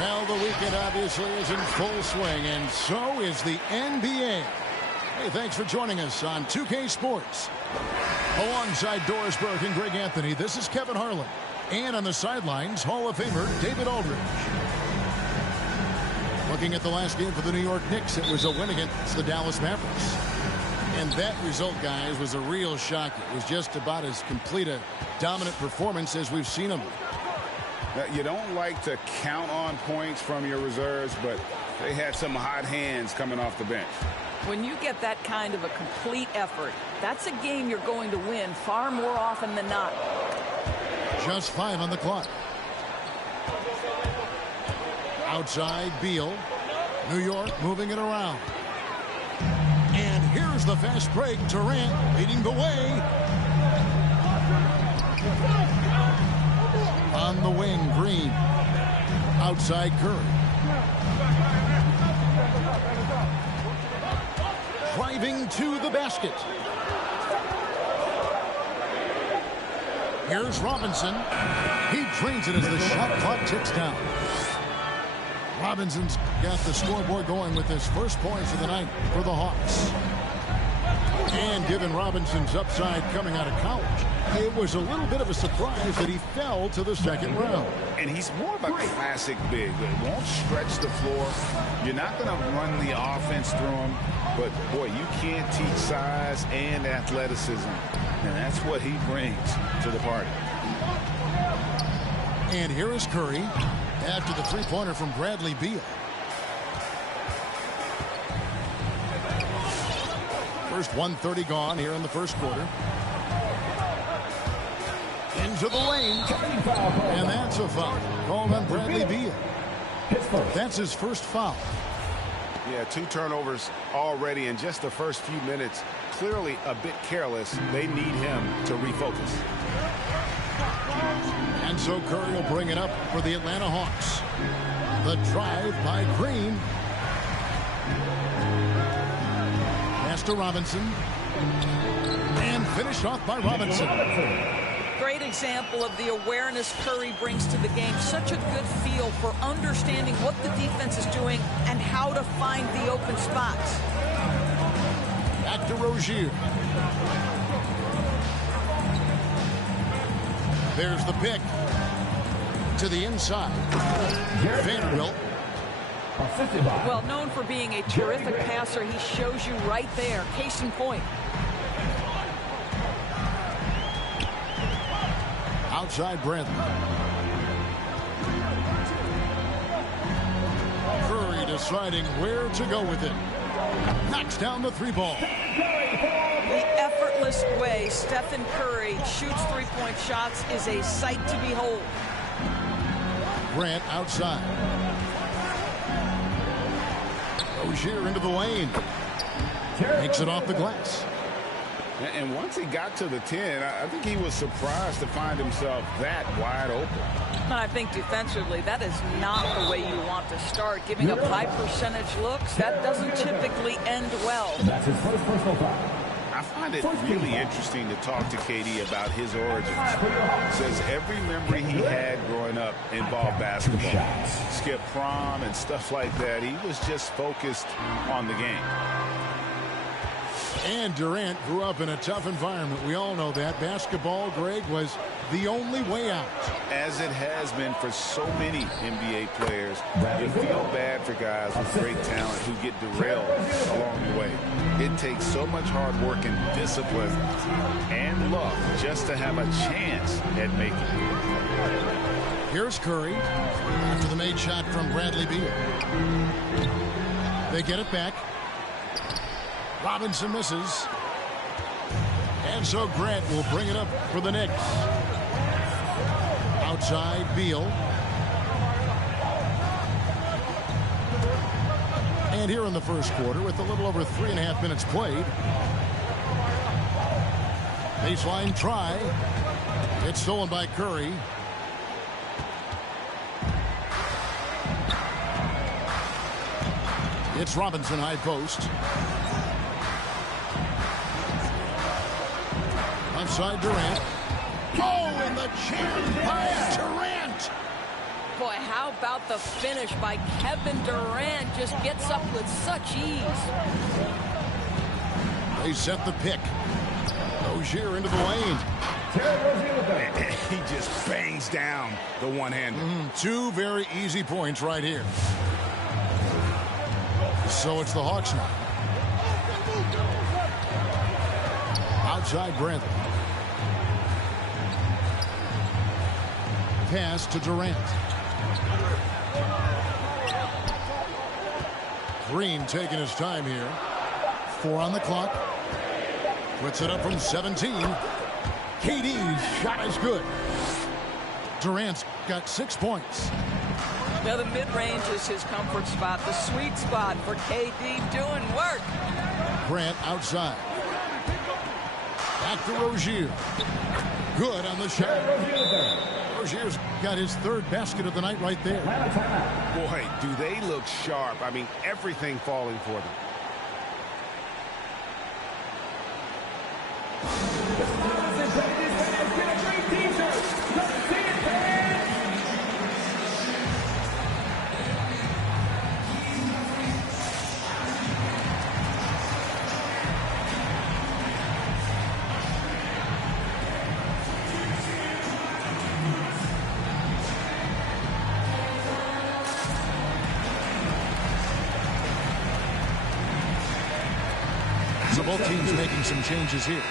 Well, the weekend obviously is in full swing, and so is the NBA. Hey, thanks for joining us on 2K Sports. Alongside Doris Burke and Greg Anthony, this is Kevin Harlan. And on the sidelines, Hall of Famer David Aldridge. Looking at the last game for the New York Knicks, it was a win against the Dallas Mavericks. And that result, guys, was a real shock. It was just about as complete a dominant performance as we've seen them. You don't like to count on points from your reserves, but they had some hot hands coming off the bench. When you get that kind of a complete effort, that's a game you're going to win far more often than not. Just 5 on the clock. Outside, Beal. New York moving it around. And here's the fast break. Durant leading the way. On the wing, Green. Outside, Curry. Driving to the basket. Here's Robinson. He drains it as the shot clock ticks down. Robinson's got the scoreboard going with his first points of the night for the Hawks. And given Robinson's upside coming out of college, it was a little bit of a surprise that he fell to the second round. And he's more of a classic big. It won't stretch the floor. You're not going to run the offense through him. But, boy, you can't teach size and athleticism. And that's what he brings to the party. And here is Curry after the three-pointer from Bradley Beal. First 1:30 gone here in the first quarter. Into the lane. And that's a foul called on Bradley Beal. That's his first foul. Yeah, 2 turnovers already in just the first few minutes. Clearly a bit careless. They need him to refocus. And so Curry will bring it up for the Atlanta Hawks. The drive by Green. Pass to Robinson. And finished off by Robinson. Great example of the awareness Curry brings to the game. Such a good feel for understanding what the defense is doing and how to find the open spots. Back to Rozier. There's the pick. To the inside. Vanderbilt. Well, known for being a terrific passer, he shows you right there. Case in point. Outside Bradley. Curry deciding where to go with it. Knocks down the 3-ball. The effortless way Stephen Curry shoots three-point shots is a sight to behold. Grant outside. Rozier into the lane. Makes it off the glass. And once he got to the 10, I think he was surprised to find himself that wide open. And I think defensively, that is not the way you want to start. Giving up high percentage looks, that doesn't typically end well. That's his first personal foul. I find it really interesting to talk to KD about his origins. He says every memory he had growing up involved basketball. Skip prom and stuff like that. He was just focused on the game. And Durant grew up in a tough environment. We all know that. Basketball, Greg, was the only way out. As it has been for so many NBA players, you feel bad for guys with great talent who get derailed along the way. It takes so much hard work and discipline and luck just to have a chance at making it. Here's Curry after the made shot from Bradley Beal. They get it back. Robinson misses. And so Grant will bring it up for the Knicks. Outside, Beal. And here in the first quarter, with a little over 3.5 minutes played. Baseline try. It's stolen by Curry. It's Robinson, high post. Outside Durant. Oh, and the jam by Durant. Boy, how about the finish by Kevin Durant? Just gets up with such ease. They set the pick. Rozier into the lane. He just bangs down the one-hander. Two very easy points right here. So it's the Hawks now. Outside Brantley. Pass to Durant. Green taking his time here. 4 on the clock. Puts it up from 17. KD's shot is good. Durant's got 6 points. Now the mid-range is his comfort spot, the sweet spot for KD doing work. Grant outside. Back to Rozier. Good on the shot. Rozier's got his 3rd basket of the night right there. Boy, do they look sharp. I mean, everything falling for them. So both teams making some changes here.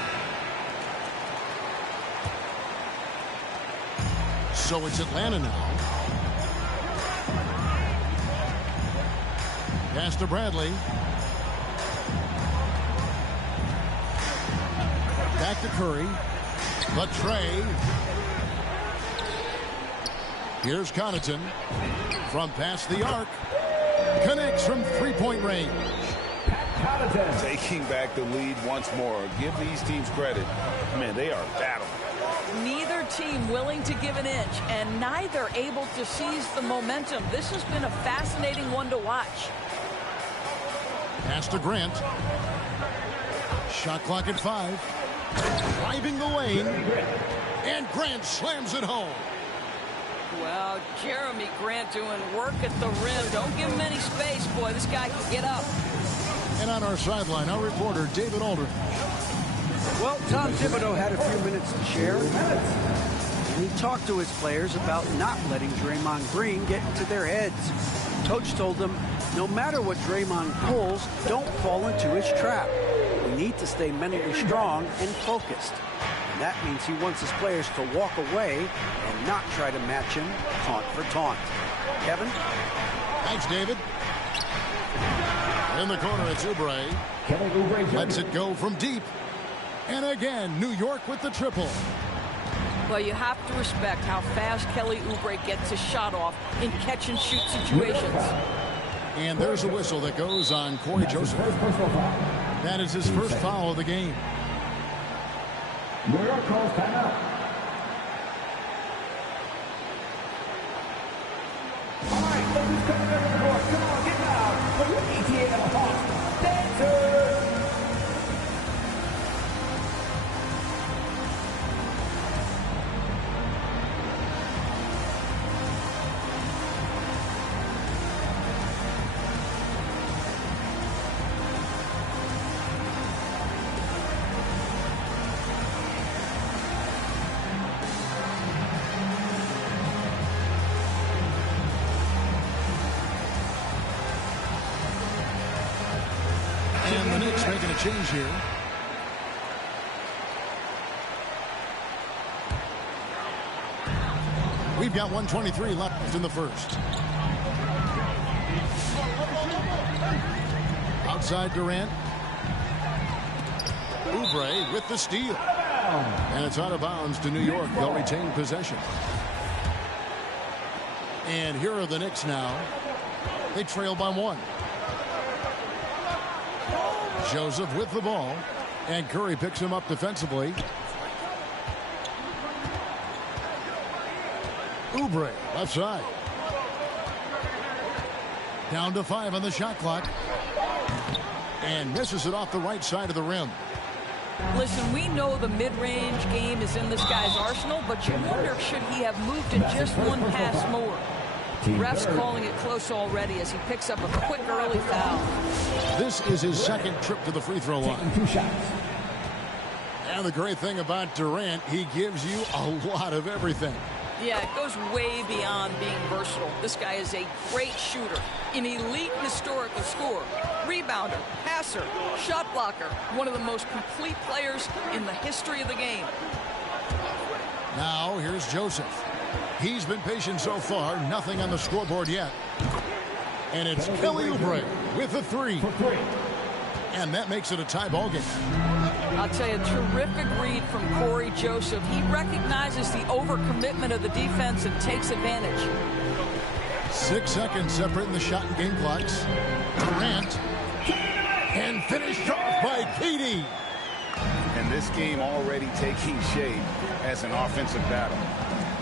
So it's Atlanta now. Pass to Bradley. Back to Curry. The tray. Here's Connaughton from past the arc. Connects from 3-point range. Taking back the lead once more. Give these teams credit. Man, they are battling. Neither team willing to give an inch, and neither able to seize the momentum. This has been a fascinating one to watch. Pass to Grant. Shot clock at 5. Driving the lane. And Grant slams it home. Well, Jeremy Grant doing work at the rim. Don't give him any space, boy. This guy can get up. And on our sideline, our reporter, David Aldridge. Well, Tom Thibodeau had a few minutes to share. And he talked to his players about not letting Draymond Green get into their heads. Coach told them, no matter what Draymond pulls, don't fall into his trap. We need to stay mentally strong and focused. And that means he wants his players to walk away and not try to match him taunt for taunt. Kevin? Thanks, David. In the corner, it's Oubre. Lets it go from deep. And again, New York with the triple. Well, you have to respect how fast Kelly Oubre gets his shot off in catch-and-shoot situations. And there's a whistle that goes on Corey Joseph. That is his first foul of the game. New York calls timeout. All right, who's coming over the court? Come on, get loud. For your ETA of the Hawks. Dancers! And the Knicks making a change here. We've got 1:23 left in the first. Outside Durant. Oubre with the steal. And it's out of bounds to New York. They'll retain possession. And here are the Knicks now. They trail by 1. Joseph with the ball. And Curry picks him up defensively. Oubre left side. Down to 5 on the shot clock. And misses it off the right side of the rim. Listen, we know the mid-range game is in this guy's arsenal, but you wonder, should he have moved it just one pass more? Refs calling it close already as he picks up a quick early foul. This is his second trip to the free throw line. 2 shots. And the great thing about Durant, he gives you a lot of everything. Yeah, it goes way beyond being versatile. This guy is a great shooter, an elite historical scorer, rebounder, passer, shot blocker, one of the most complete players in the history of the game. Now, here's Joseph. He's been patient so far, nothing on the scoreboard yet. And it's Kelly Oubre with the 3. And that makes it a tie ball game. I'll tell you, terrific read from Corey Joseph. He recognizes the overcommitment of the defense and takes advantage. 6 seconds separating the shot and game clocks. Durant. And finished off by KD. And this game already taking shape as an offensive battle.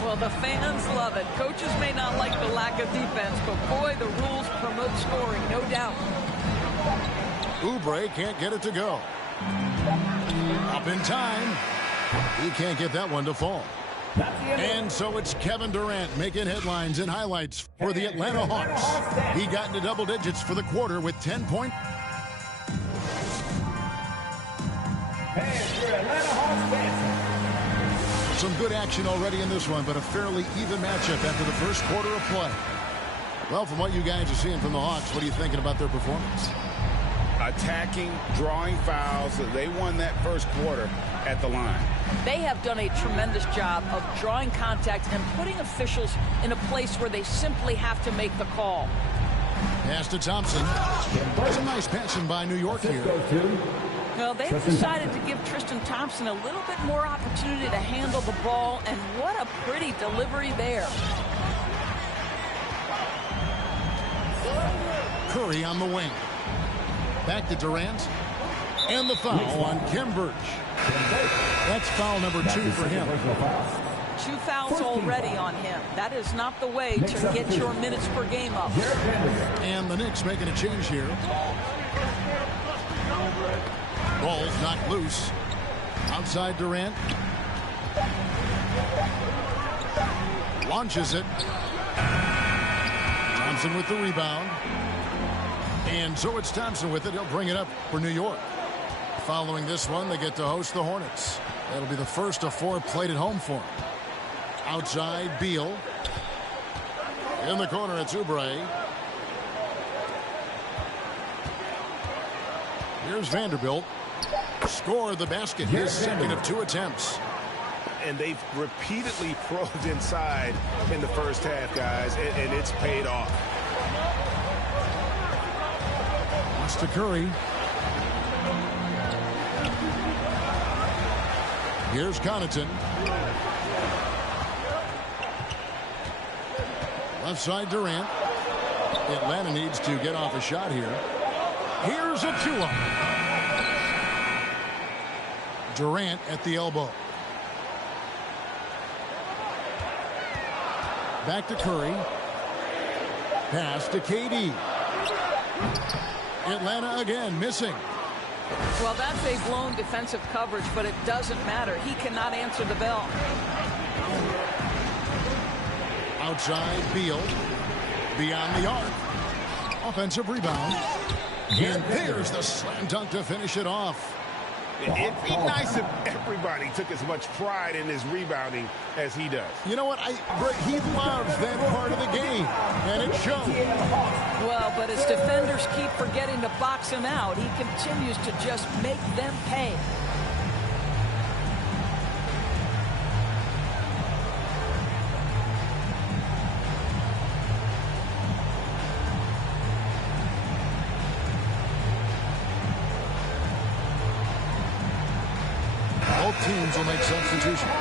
Well, the fans love it. Coaches may not like the lack of defense, but boy, the rules promote scoring, no doubt. Oubre can't get it to go. Up in time. He can't get that one to fall. And so it's Kevin Durant making headlines and highlights for the Atlanta Hawks. He got into double digits for the quarter with 10 points. Some good action already in this one, but a fairly even matchup after the first quarter of play. Well, from what you guys are seeing from the Hawks, what are you thinking about their performance? Attacking, drawing fouls. They won that first quarter at the line. They have done a tremendous job of drawing contact and putting officials in a place where they simply have to make the call. Pass to Thompson. Some nice passing by New York here. Well, they've decided to give Tristan Thompson a little bit more opportunity to handle the ball, and what a pretty delivery there. Curry on the wing. Back to Durant. And the foul on Khem Birch. That's foul number 2 for him. 2 fouls already on him. That is not the way to get your minutes per game up. And the Knicks making a change here. Ball's knocked loose. Outside Durant. Launches it. Thompson with the rebound. And so it's Thompson with it. He'll bring it up for New York. Following this one, they get to host the Hornets. That'll be the first of 4 played at home for them. Outside, Beal. In the corner, it's Oubre. Here's Vanderbilt. Scored the basket, his second of 2 attempts. And they've repeatedly probed inside in the first half, guys, and it's paid off. Pass to Curry. Here's Connaughton. Left side Durant. Atlanta needs to get off a shot here. Here's a 2-up. Durant at the elbow. Back to Curry. Pass to KD. Atlanta again missing. Well, that's a blown defensive coverage, but it doesn't matter. He cannot answer the bell. Outside Beal. Beyond the arc. Offensive rebound. And there's the slam dunk to finish it off. It'd be nice if everybody took as much pride in his rebounding as he does. You know what? He loves that part of the game, and it shows. Well, but as defenders keep forgetting to box him out, he continues to just make them pay. Both teams will make substitutions.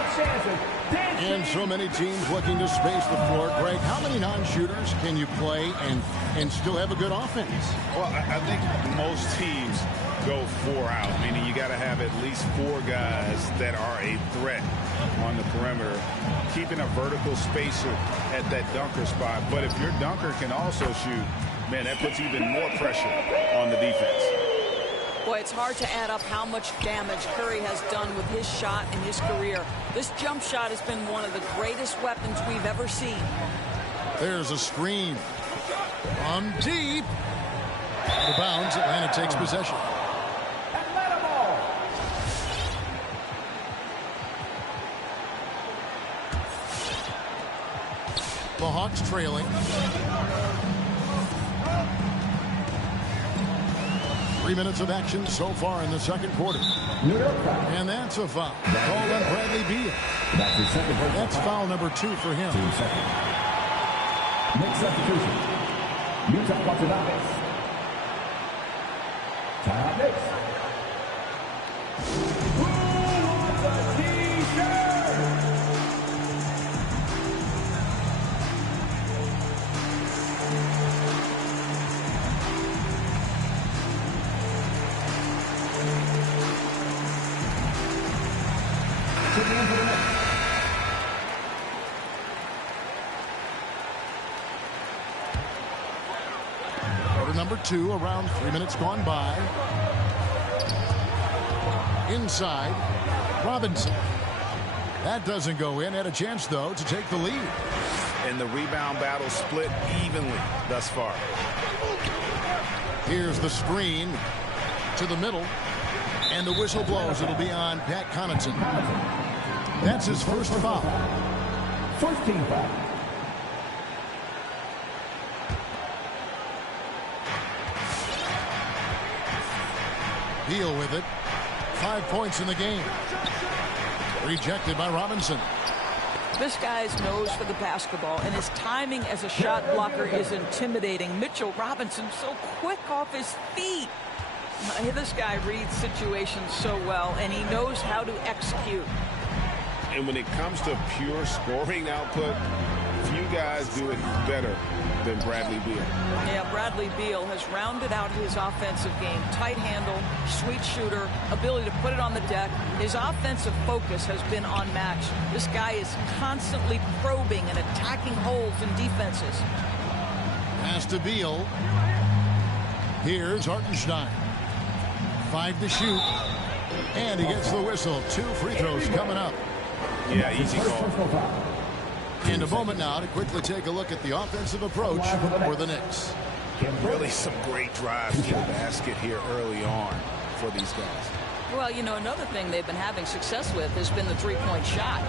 And so many teams looking to space the floor. Greg, how many non-shooters can you play and still have a good offense? Well, I think most teams go 4 out, meaning you got to have at least 4 guys that are a threat on the perimeter, keeping a vertical spacer at that dunker spot. But if your dunker can also shoot, man, that puts even more pressure on the defense. Boy, it's hard to add up how much damage Curry has done with his shot in his career. This jump shot has been one of the greatest weapons we've ever seen. There's a screen. On deep. Out of bounds. Atlanta takes possession. Atlanta ball. The Hawks trailing. 3 minutes of action so far in the second quarter. And that's a foul. Called on Bradley Beal. That's foul number 2 for him. Next substitution. Utah Watanabe. Time next. Who wants a t-shirt? Quarter number 2, around 3 minutes gone by. Inside, Robinson. That doesn't go in. Had a chance, though, to take the lead. And the rebound battle split evenly thus far. Here's the screen to the middle. And the whistle blows. It'll be on Pat Connaughton. That's his first foul. First team foul. Beal with it. 5 points in the game. Rejected by Robinson. This guy's nose for the basketball, and his timing as a shot blocker is intimidating. Mitchell Robinson so quick off his feet. This guy reads situations so well, and he knows how to execute. And when it comes to pure scoring output, few guys do it better than Bradley Beal. Yeah, Bradley Beal has rounded out his offensive game. Tight handle, sweet shooter, ability to put it on the deck. His offensive focus has been unmatched. This guy is constantly probing and attacking holes in defenses. Pass to Beal. Here's Hartenstein. 5 to shoot. And he gets the whistle. 2 free throws coming up. Yeah, easy call. In a moment now to quickly take a look at the offensive approach for the Knicks. Really some great drives to the basket here early on for these guys. Well, you know, another thing they've been having success with has been the three-point shot.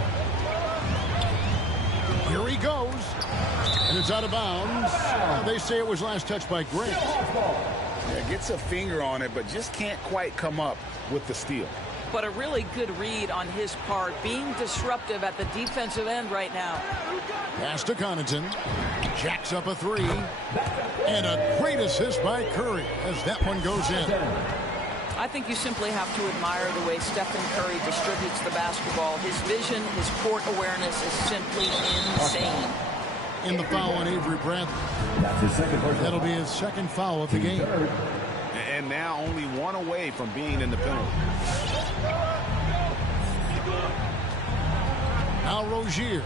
Here he goes. And it's out of bounds. They say it was last touched by Grant. Yeah, gets a finger on it, but just can't quite come up with the steal. But a really good read on his part, being disruptive at the defensive end right now. Pass to Connaughton. Jacks up a 3. And a great assist by Curry as that one goes in. I think you simply have to admire the way Stephen Curry distributes the basketball. His vision, his court awareness is simply insane. In the foul on Avery Bradley. That'll be his second foul of the game. And now only one away from being in the penalty. Now Rozier.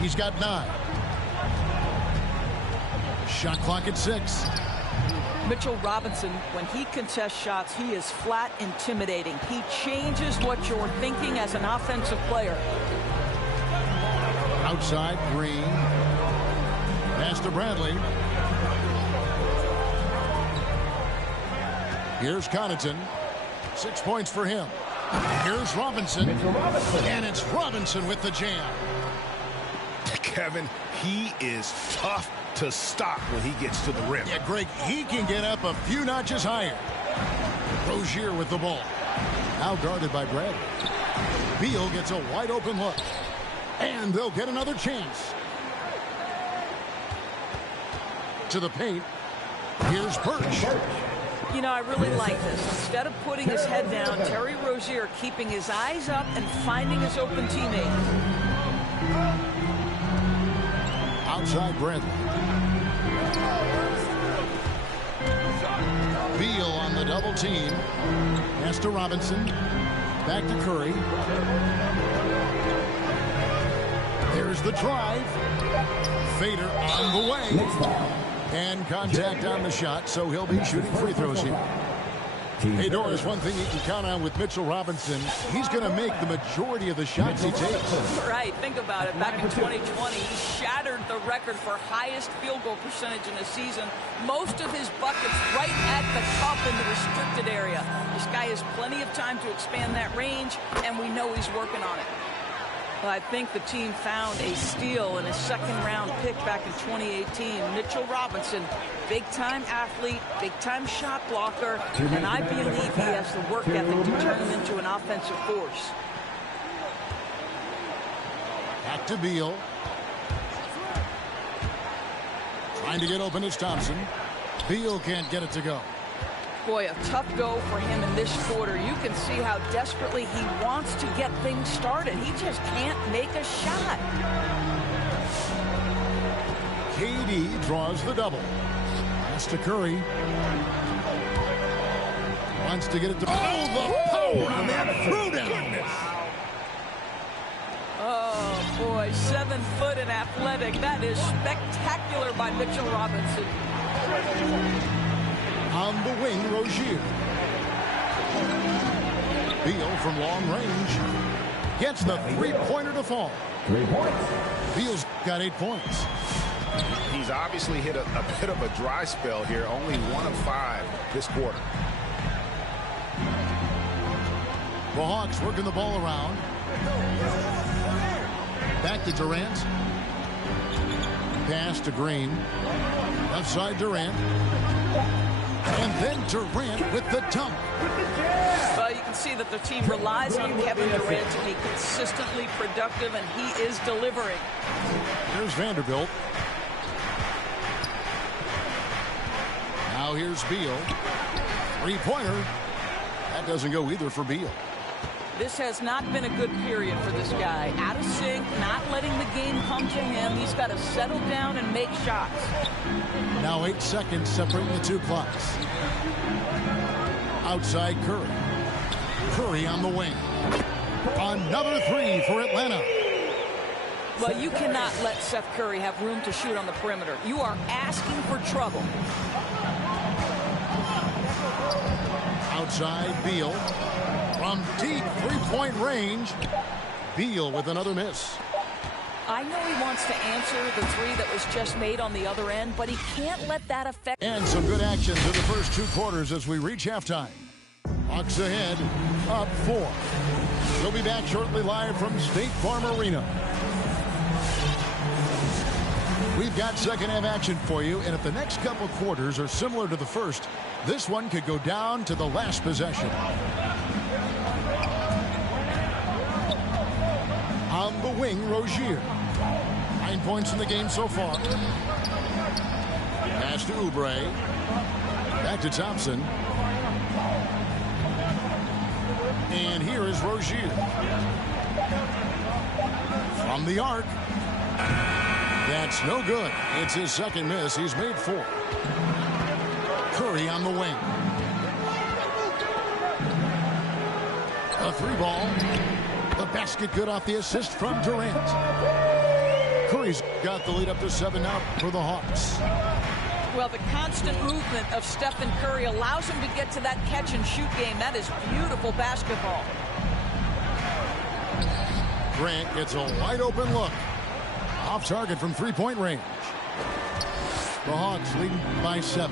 He's got 9. Shot clock at 6. Mitchell Robinson, when he contests shots, he is flat intimidating. He changes what you're thinking as an offensive player. Outside, Green. Pass to Bradley. Here's Connaughton. 6 points for him. Here's Robinson. And it's Robinson with the jam. Kevin, he is tough to stop when he gets to the rim. Yeah, Greg, he can get up a few notches higher. Rozier with the ball. Now guarded by Bradley. Beal gets a wide open look. And they'll get another chance. To the paint. Here's Birch. You know, I really like this. Instead of putting his head down, Terry Rozier keeping his eyes up and finding his open teammate. Outside Bradley. Beal on the double team. Pass to Robinson. Back to Curry. There's the drive. Fader on the way. And contact on the shot, so he'll be shooting free throws here. Hey, Doris, one thing you can count on with Mitchell Robinson, he's going to make the majority of the shots he takes. Right, think about it. Back in 2020, he shattered the record for highest field goal percentage in a season. Most of his buckets right at the cup in the restricted area. This guy has plenty of time to expand that range, and we know he's working on it. Well, I think the team found a steal in a second-round pick back in 2018. Mitchell Robinson, big-time athlete, big-time shot blocker, and I believe he has the work ethic to turn him into an offensive force. Back to Beal. Trying to get open is Thompson. Beal can't get it to go. Boy, a tough go for him in this quarter. You can see how desperately he wants to get things started. He just can't make a shot. KD draws the double. Pass to Curry. Wants to get it to... Oh, the power on that throwdown. Oh, boy, 7 foot and athletic. That is spectacular by Mitchell Robinson. On the wing, Rozier. Beal from long range gets the three-pointer to fall. 3 points. Beal's got 8 points. He's obviously hit a bit of a dry spell here. Only 1 of 5 this quarter. The Hawks working the ball around. Back to Durant. Pass to Green. Left side Durant. And then Durant with the dunk. Well, you can see that the team relies on Kevin Durant to be consistently productive, and he is delivering. Here's Vanderbilt. Now here's Beal. Three-pointer. That doesn't go either for Beal. This has not been a good period for this guy. Out of sync, not letting the game come to him. He's got to settle down and make shots. Now 8 seconds separating the two clocks. Outside Curry. Curry on the wing. Another three for Atlanta. Well, you cannot let Seth Curry have room to shoot on the perimeter. You are asking for trouble. Outside Beal. From deep three-point range. Beal with another miss. I know he wants to answer the three that was just made on the other end, but he can't let that affect. And some good action to the first 2 quarters as we reach halftime. Hawks ahead, up 4. We'll be back shortly live from State Farm Arena. We've got second-half action for you, and if the next couple quarters are similar to the first, this one could go down to the last possession. On the wing, Rozier. 9 points in the game so far. Pass to Oubre. Back to Thompson. And here is Rozier. From the arc. That's no good. It's his second miss. He's made 4. Curry on the wing. A 3-ball. The basket good off the assist from Durant. Curry's got the lead up to 7 now for the Hawks. Well, the constant movement of Stephen Curry allows him to get to that catch-and-shoot game. That is beautiful basketball. Grant gets a wide-open look. Off target from three-point range. The Hawks leading by 7.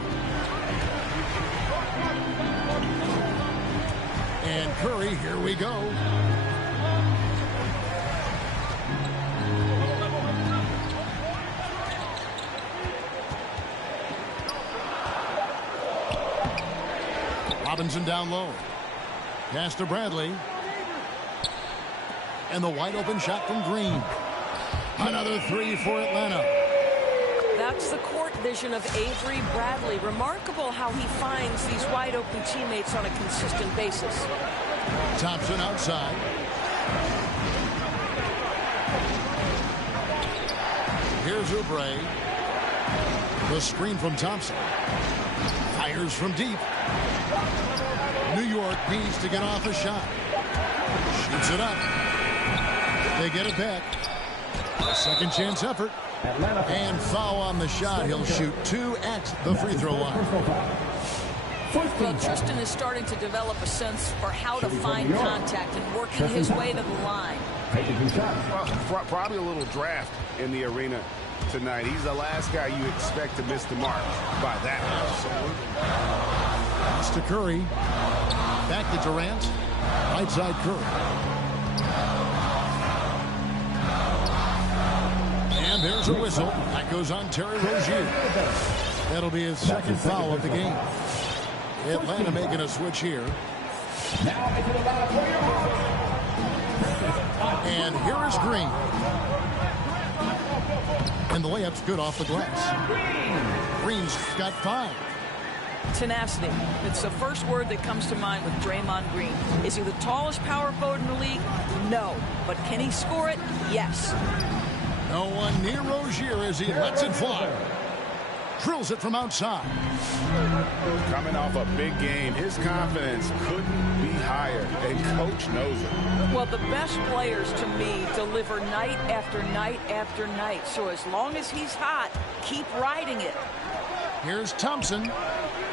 And Curry, here we go. Robinson down low. Pass to Bradley. And the wide open shot from Green. Another 3 for Atlanta. That's the court vision of Avery Bradley. Remarkable how he finds these wide open teammates on a consistent basis. Thompson outside. Here's Oubre. The screen from Thompson. Fires from deep. New York needs to get off a shot. Shoots it up. They get it back. A second chance effort. And foul on the shot. He'll shoot 2 at the free throw line. Well, Tristan is starting to develop a sense for how to find contact and working his way to the line. Well, probably a little draft in the arena tonight. He's the last guy you expect to miss the mark by that much. Pass to Curry. Back to Durant. Right side Curry. And there's a whistle. That goes on Terry Rozier. That'll be his second foul of the game. Atlanta making a switch here. And here is Green. And the layup's good off the glass. Green's got 5. Tenacity. It's the first word that comes to mind with Draymond Green. Is he the tallest power forward in the league? No. But can he score it? Yes. No one near Rozier as he lets it fly. Drills it from outside. Coming off a big game, his confidence couldn't be higher, and coach knows it. Well, the best players to me deliver night after night after night. So as long as he's hot, keep riding it. Here's Thompson,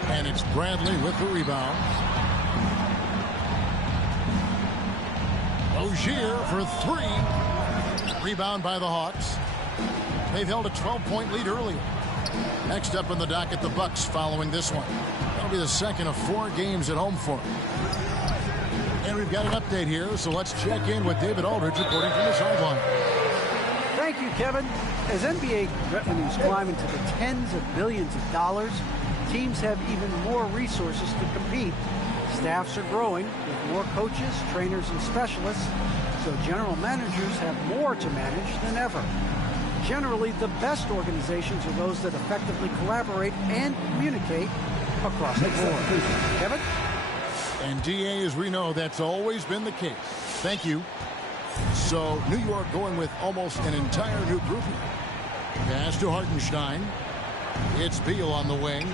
and it's Bradley with the rebound. Rozier for 3. Rebound by the Hawks. They've held a 12-point lead earlier. Next up in the docket, the Bucks following this one. That'll be the second of 4 games at home for them. And we've got an update here, so let's check in with David Aldridge reporting from the sideline. Thank you, Kevin. As NBA revenues climb into the tens of billions of dollars, teams have even more resources to compete. Staffs are growing with more coaches, trainers, and specialists, so general managers have more to manage than ever. Generally, the best organizations are those that effectively collaborate and communicate across the board. Kevin? And DA, as we know, that's always been the case. Thank you. So, New York going with almost an entire new group here. Pass to Hartenstein. It's Beal on the wing.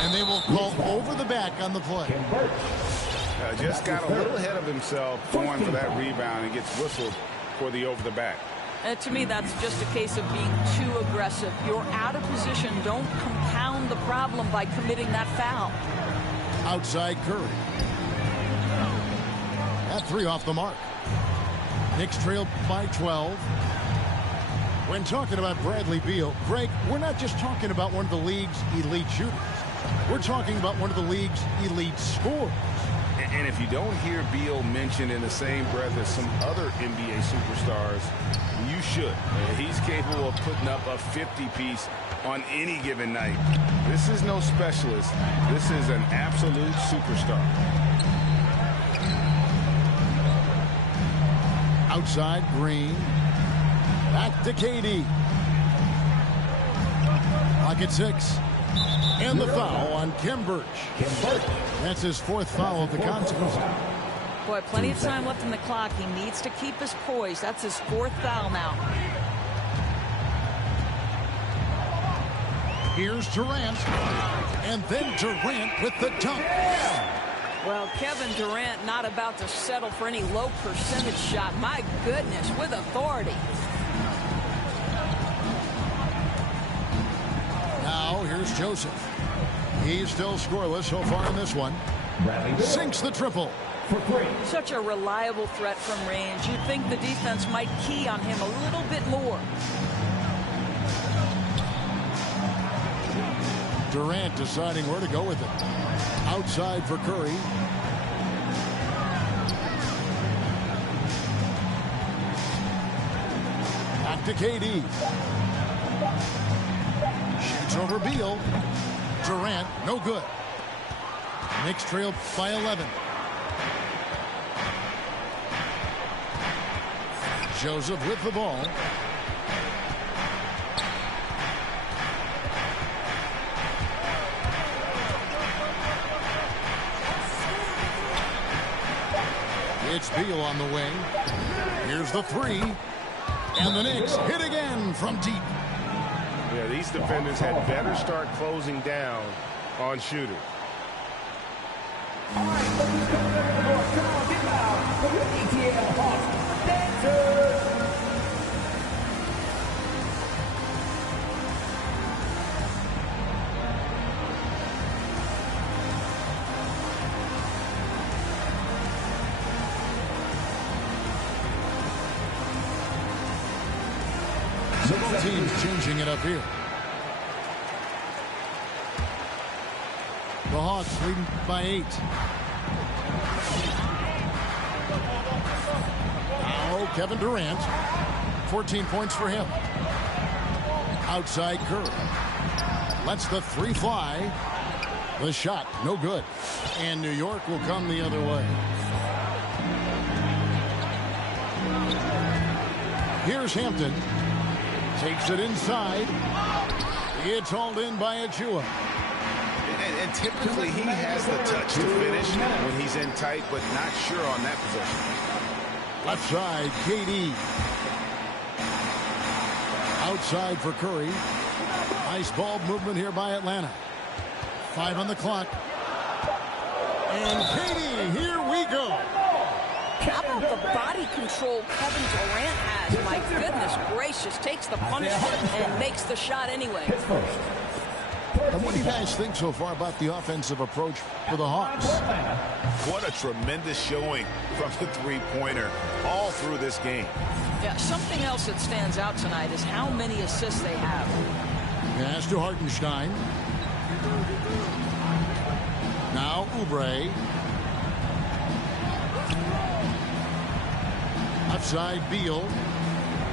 And they will call over the back on the play. Just got a little ahead of himself going for that rebound and gets whistled for the over the back. To me, that's just a case of being too aggressive. You're out of position. Don't compound the problem by committing that foul. Outside Curry. That 3 off the mark. Knicks trail by 12. When talking about Bradley Beal, Greg, we're not just talking about one of the league's elite shooters. We're talking about one of the league's elite scorers. And if you don't hear Beal mentioned in the same breath as some other NBA superstars, you should. He's capable of putting up a 50-piece on any given night. This is no specialist. This is an absolute superstar. Outside Green. Back to KD. Clock at 6. And the foul on Khem Birch. That's his 4th foul of the contest. Boy, plenty of time left in the clock. He needs to keep his poise. That's his 4th foul now. Here's Durant. And then Durant with the dunk. Well, Kevin Durant not about to settle for any low percentage shot. My goodness, with authority. Now here's Joseph. He's still scoreless so far in this one. Sinks the triple. Such a reliable threat from range. You'd think the defense might key on him a little bit more. Durant deciding where to go with it. Outside for Curry. Back to KD. Shoots over Beal. Durant, no good. Knicks trailed by 11. Joseph with the ball. It's Beal on the wing. Here's the 3. And the Knicks hit again from deep. Yeah, these defenders had better start closing down on shooters. All right, let's go to the court. Come on, get loud for the ATL Hawks. Dancers! Both teams changing it up here. The Hawks leading by 8. Now Kevin Durant. 14 points for him. Outside Curry. Lets the 3 fly. The shot, no good. And New York will come the other way. Here's Hampton. Takes it inside. It's hauled in by Achua. And typically he has the touch to finish when he's in tight, but not sure on that possession. Left side, KD. Outside for Curry. Nice ball movement here by Atlanta. 5 on the clock. And KD, here we go. How about the body control Kevin Durant has? My goodness gracious. Takes the punishment and makes the shot anyway. And what do you guys think so far about the offensive approach for the Hawks? What a tremendous showing from the three-pointer all through this game. Yeah, something else that stands out tonight is how many assists they have. Pass to Hartenstein. Now Oubre. Left side Beal.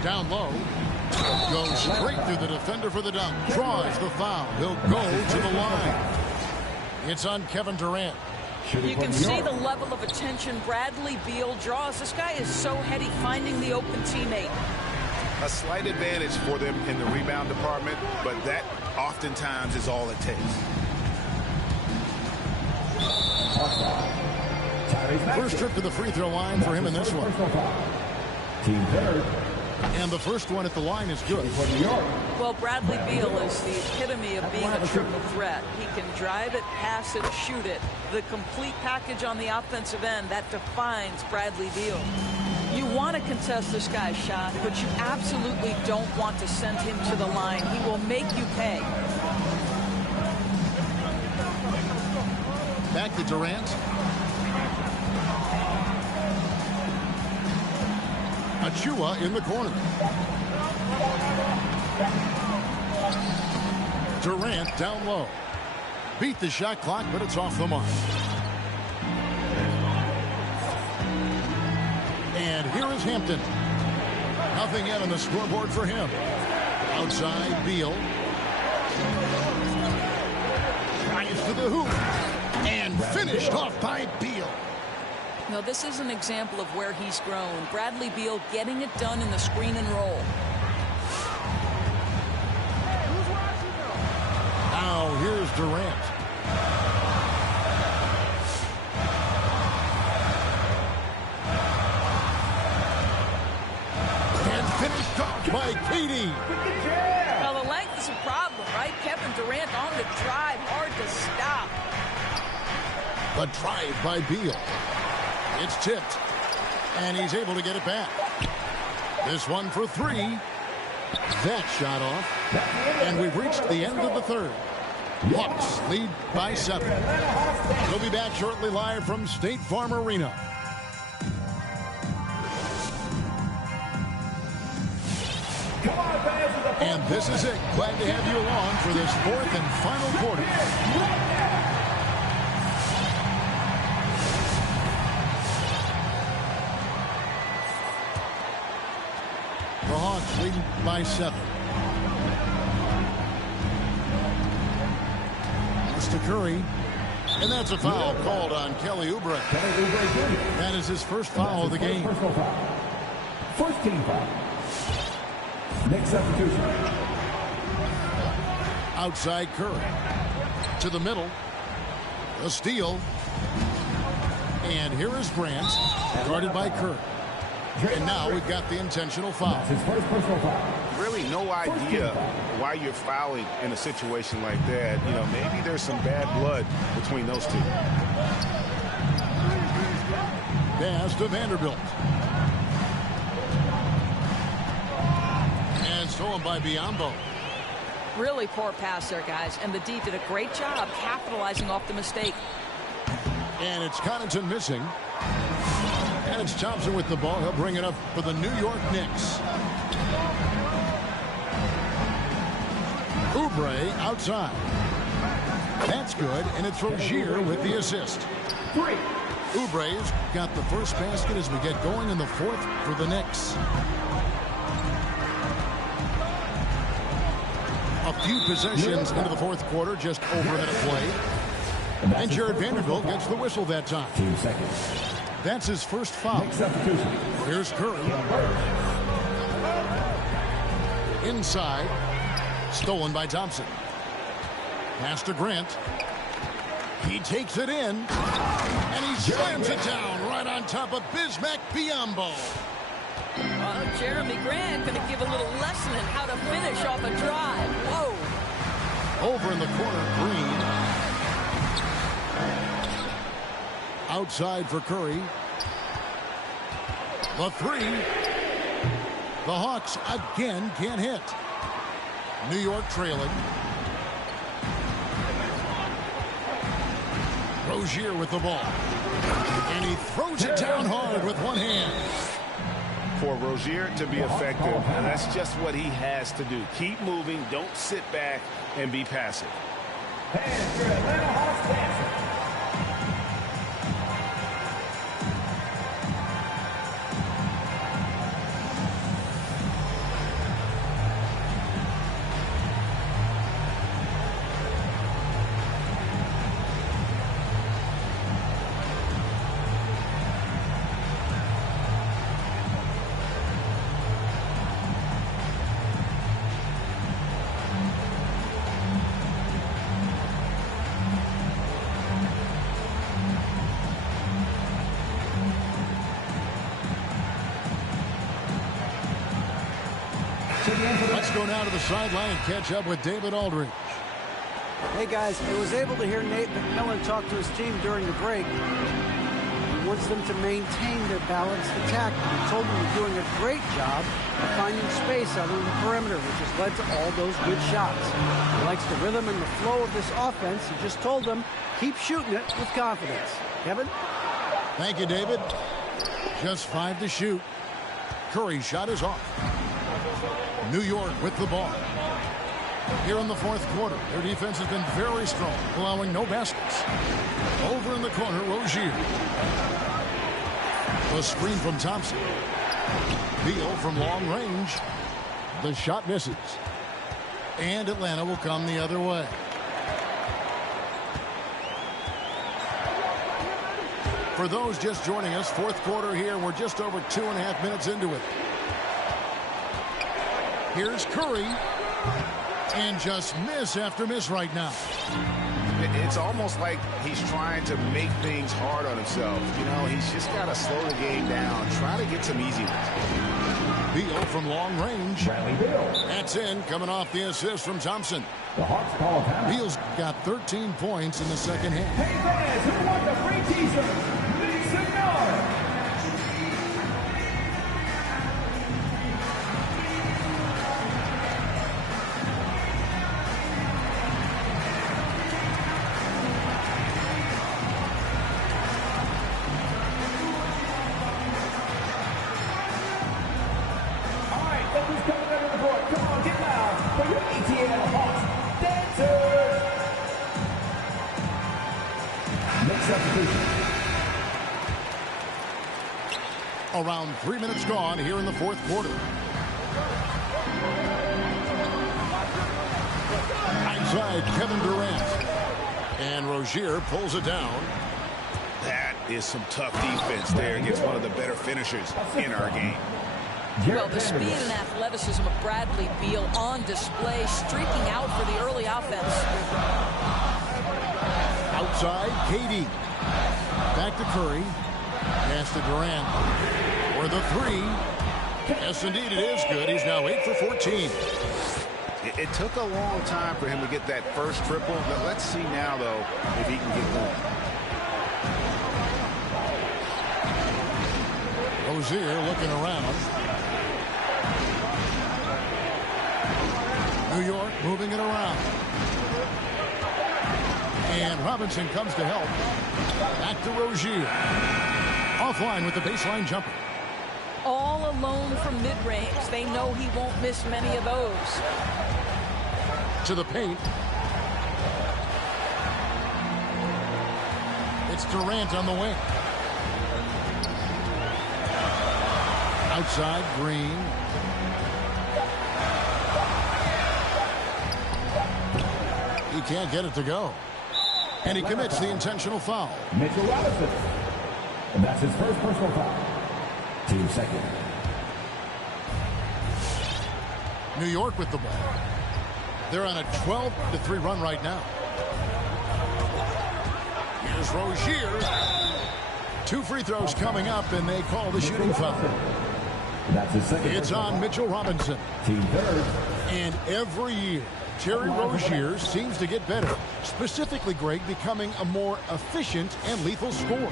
Down low. Goes straight through the defender for the dunk. Draws the foul. He'll go to the line. It's on Kevin Durant. You can see the level of attention Bradley Beal draws. This guy is so heady finding the open teammate. A slight advantage for them in the rebound department, but that oftentimes is all it takes. First trip to the free throw line for him in this one. Team third. And the first one at the line is good. Well, Bradley Beal is the epitome of being a triple threat. He can drive it, pass it, shoot it. The complete package on the offensive end, that defines Bradley Beal. You want to contest this guy's shot, but you absolutely don't want to send him to the line. He will make you pay. Back to Durant. Achua in the corner. Durant down low. Beat the shot clock, but it's off the mark. And here is Hampton. Nothing yet on the scoreboard for him. Outside, Beal. Drives to the hoop. And finished off by Beal. Now, this is an example of where he's grown. Bradley Beal getting it done in the screen and roll. Now, here's Durant. And finished off by KD. Now, the length is a problem, right? Kevin Durant on the drive, hard to stop. The drive by Beal. It's tipped, and he's able to get it back. This one for 3. That shot off, and we've reached the end of the third. Hawks lead by 7. We'll be back shortly live from State Farm Arena. And this is it. Glad to have you along for this 4th and final quarter. The Hawks leading by 7. It's to Curry. And that's a foul called on Kelly Oubre. That is his first foul of the game. First team foul. Next substitution. Outside Curry. To the middle. A steal. And here is Grant. Guarded by Curry. And now we've got the intentional foul. His first personal foul. Really no idea why you're fouling in a situation like that. You know, maybe there's some bad blood between those two. Pass to Vanderbilt. And stolen by Biyombo. Really poor pass there, guys. And the D did a great job capitalizing off the mistake. And it's Connaughton missing. And it's Thompson with the ball. He'll bring it up for the New York Knicks. Oubre outside. That's good, and it's Rozier with the assist. Oubre's got the first basket as we get going in the fourth for the Knicks. A few possessions into the fourth quarter, just over a minute play. And Jared Vanderbilt gets the whistle that time. 2 seconds. That's his first foul. Here's Curry. Inside. Stolen by Thompson. Pass to Grant. He takes it in. And he slams it down right on top of Bismack Biyombo. Jeremy Grant going to give a little lesson in how to finish off a drive. Whoa. Over in the corner, Green. Outside for Curry. The three. The Hawks again can't hit. New York trailing. Rozier with the ball. And he throws it down hard with one hand. For Rozier to be effective, and that's just what he has to do. Keep moving, don't sit back and be passive. And your Atlanta Hawks basket. Let's go now to the sideline and catch up with David Aldridge. Hey, guys, I was able to hear Nate McMillan talk to his team during the break. He wants them to maintain their balanced attack. He told them they're doing a great job of finding space out on the perimeter, which has led to all those good shots. He likes the rhythm and the flow of this offense. He just told them, keep shooting it with confidence. Kevin? Thank you, David. Just 5 to shoot. Curry's shot is off. New York with the ball. Here in the fourth quarter, their defense has been very strong, allowing no baskets. Over in the corner, Rozier. The screen from Thompson. Beal from long range. The shot misses. And Atlanta will come the other way. For those just joining us, fourth quarter here, we're just over 2.5 minutes into it. Here's Curry. And just miss after miss right now. It's almost like he's trying to make things hard on himself. You know, he's just got to slow the game down, try to get some easy ones. Beal from long range. That's in, coming off the assist from Thompson. The Hawks call a timeout. Beal's got 13 points in the second half. Hey fans, who won the free t-shirt? Ligasnba. Around 3 minutes gone here in the fourth quarter. Outside, Kevin Durant. And Rozier pulls it down. That is some tough defense there against one of the better finishers in our game. Well, the speed and athleticism of Bradley Beal on display, streaking out for the early offense. Outside, KD. Back to Curry. Pass to Durant. For the three. Yes, indeed, it is good. He's now 8 for 14. It took a long time for him to get that first triple. But let's see now, though, if he can get going. Rozier looking around. New York moving it around. And Robinson comes to help. Back to Rozier. Offline with the baseline jumper. All alone from mid-range. They know he won't miss many of those. To the paint. It's Durant on the wing. Outside, Green. He can't get it to go. And he commits the intentional foul. Mitchell Robinson. And that's his first personal foul. Team second. New York with the ball. They're on a 12-3 run right now. Here's Rozier. 2 free throws coming up, and they call the shooting foul. That's his second. It's on Mitchell Robinson. Team third. And every year, Terry Rozier seems to get better. Specifically, Greg, becoming a more efficient and lethal scorer.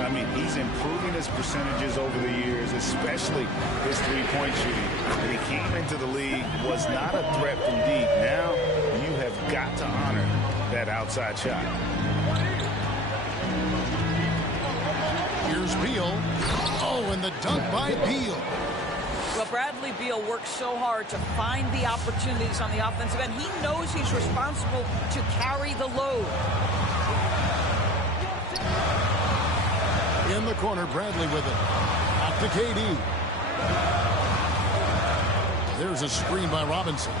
I mean, he's improving his percentages over the years, especially his three-point shooting. When he came into the league, was not a threat from deep. Now, you have got to honor that outside shot. Here's Beal. Oh, and the dunk by Beal. Well, Bradley Beal works so hard to find the opportunities on the offensive end. He knows he's responsible to carry the load. In the corner, Bradley with it. Back to KD. There's a screen by Robinson.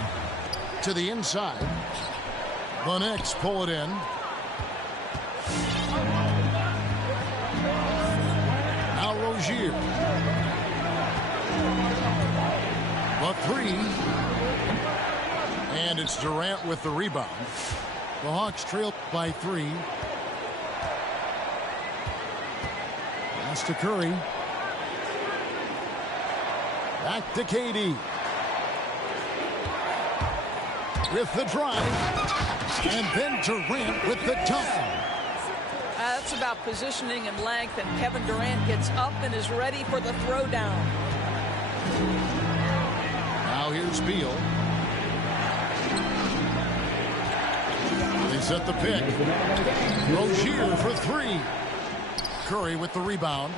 To the inside. The Knicks pull it in. Now Rozier. The three. And it's Durant with the rebound. The Hawks trail by 3. Pass to Curry. Back to KD. With the drive. And then Durant with the dunk. That's about positioning and length, and Kevin Durant gets up and is ready for the throwdown. Now here's Beal. They set the pick. Rozier for 3. Curry with the rebound.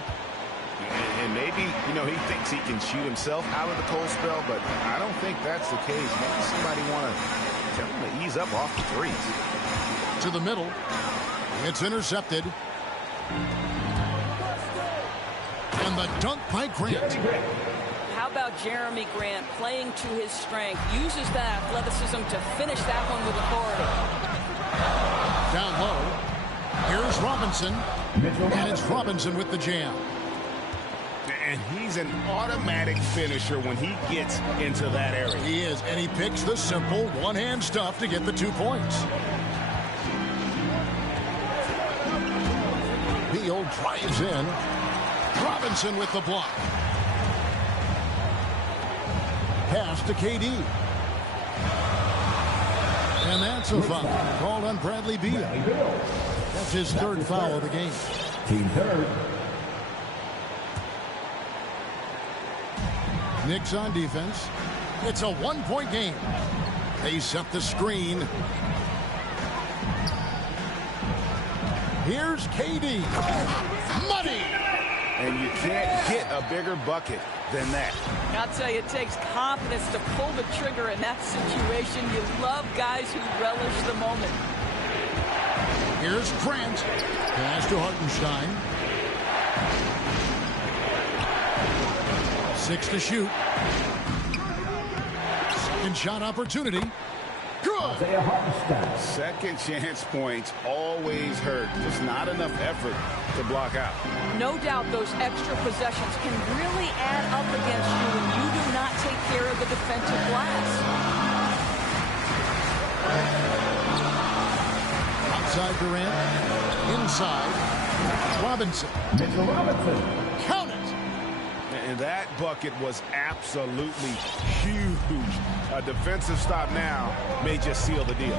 And maybe, he thinks he can shoot himself out of the cold spell, but I don't think that's the case. Maybe somebody want to tell him to ease up off the threes. To the middle. It's intercepted. And the dunk by Grant. How about Jeremy Grant playing to his strength, uses that athleticism to finish that one with authority. Down low. Here's Robinson. And it's Robinson with the jam. And he's an automatic finisher when he gets into that area. He is, and he picks the simple one-hand stuff to get the 2 points. Beal drives in. Robinson with the block. Pass to KD. And that's a foul called on Bradley Beal. That's his 3rd foul of the game. Team third. Knicks on defense. It's a 1-point game. They set the screen. Here's KD. Money! And you can't get a bigger bucket than that. I'll tell you, it takes confidence to pull the trigger in that situation. You love guys who relish the moment. Here's Grant. Pass to Hartenstein. 6 to shoot. Second shot opportunity. Good. Second chance points always hurt. Just not enough effort to block out. No doubt those extra possessions can really add up against you when you do not take care of the defensive glass. Outside Durant. Inside. Robinson. Mitchell Robinson. Count it. And that bucket was absolutely huge. A defensive stop now may just seal the deal.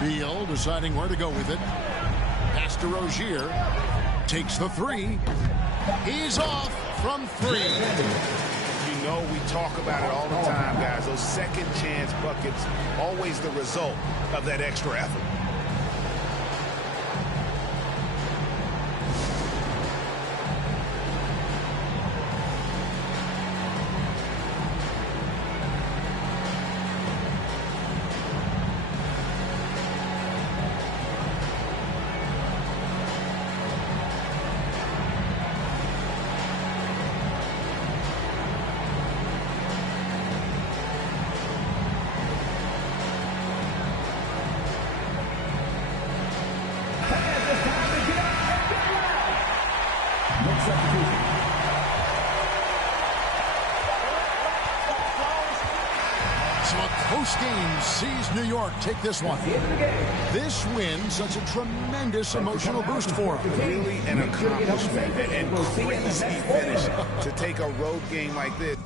Beal deciding where to go with it. Pass to Rozier. Takes the 3. He's off from 3. We talk about it all the time, guys. Those second chance buckets, always the result of that extra effort. Most games sees New York take this one. This win, such a tremendous emotional boost for them. Really an accomplishment and crazy finish to take a road game like this.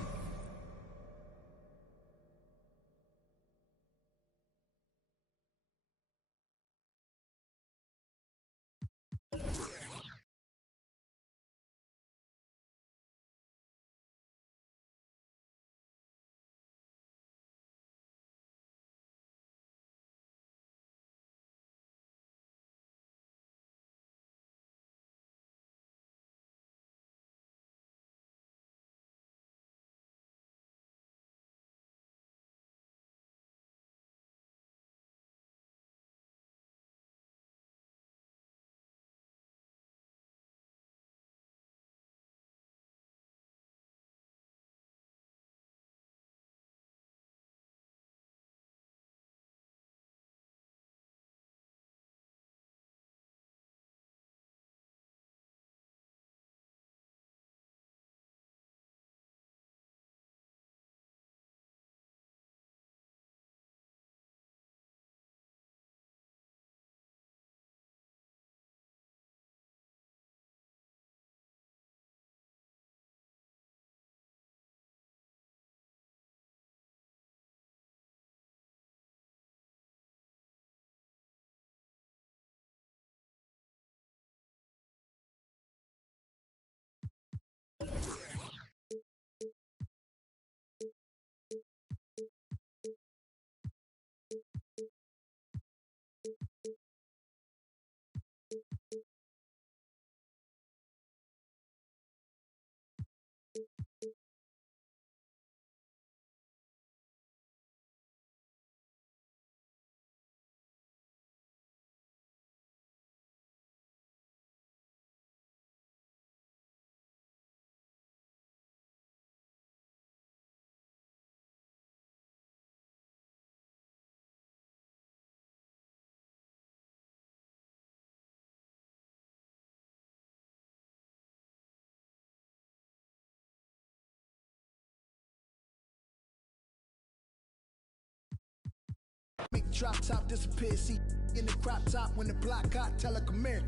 Make drop top disappear. See in the crop top when the block got telecommand.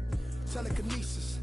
Telekinesis.